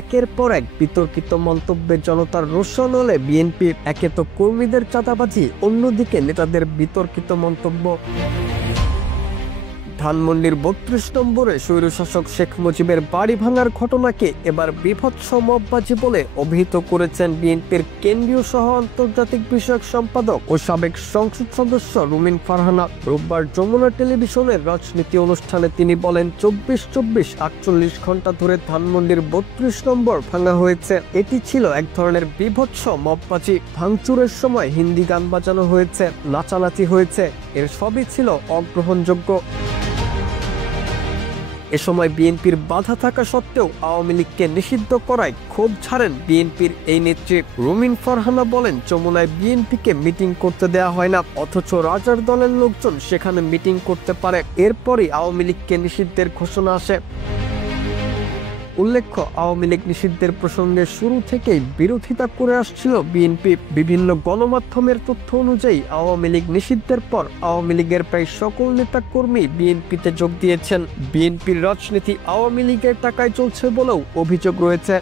একের পর এক বিতর্কিত মন্তব্যে জনতার রোষণ হলে বিএনপি একে তো কর্মীদের চাঁদাবাজি, অন্যদিকে নেতাদের বিতর্কিত মন্তব্য। ধানমন্ডির ৩২ নম্বরে স্বৈরশাসক শেখ মুজিবের বাড়ি ভাঙার ঘটনাকে এবার বীভৎস মববাজি বলে অভিহিত করেছেন বিএনপির কেন্দ্রীয় সহ আন্তর্জাতিক বিষয়ক সম্পাদক ও সাবেক সংসদ সদস্য রুমিন ফারহানা। রোববার যমুনা টেলিভিশনের রাজনীতি অনুষ্ঠানে তিনি বলেন, ২৪ ৪৮ ঘন্টা ধরে ধানমন্ডির ৩২ নম্বর ভাঙা হয়েছে। এটি ছিল এক ধরনের বীভৎস মববাজি। ভাঙচুরের সময় হিন্দি গান বাজানো হয়েছে, নাচানাচি হয়েছে, এর সবই ছিল অগ্রহণযোগ্য। এ সময় বিএনপির বাধা থাকা সত্ত্বেও আওয়ামী লীগকে নিষিদ্ধ করায় ক্ষোভ ঝাড়েন বিএনপির এই নেত্রী। রুমিন ফারহানা বলেন, যমুনায় বিএনপিকে মিটিং করতে দেয়া হয় না, অথচ রাজার দলের লোকজন সেখানে মিটিং করতে পারে। এরপরই আওয়ামী লীগকে নিষিদ্ধের ঘোষণা আসে। উল্লেখ্য, আওয়ামী লীগ নিষিদ্ধের প্রসঙ্গে শুরু থেকেই বিরোধিতা করে আসছিল বিএনপি। বিভিন্ন গণমাধ্যমের তথ্য অনুযায়ী আওয়ামী লীগ নিষিদ্ধের পর আওয়ামী লীগের প্রায় সকল নেতাকর্মী বিএনপিতে যোগ দিয়েছেন। বিএনপির রাজনীতি আওয়ামী লীগের টাকায় চলছে বলেও অভিযোগ রয়েছে।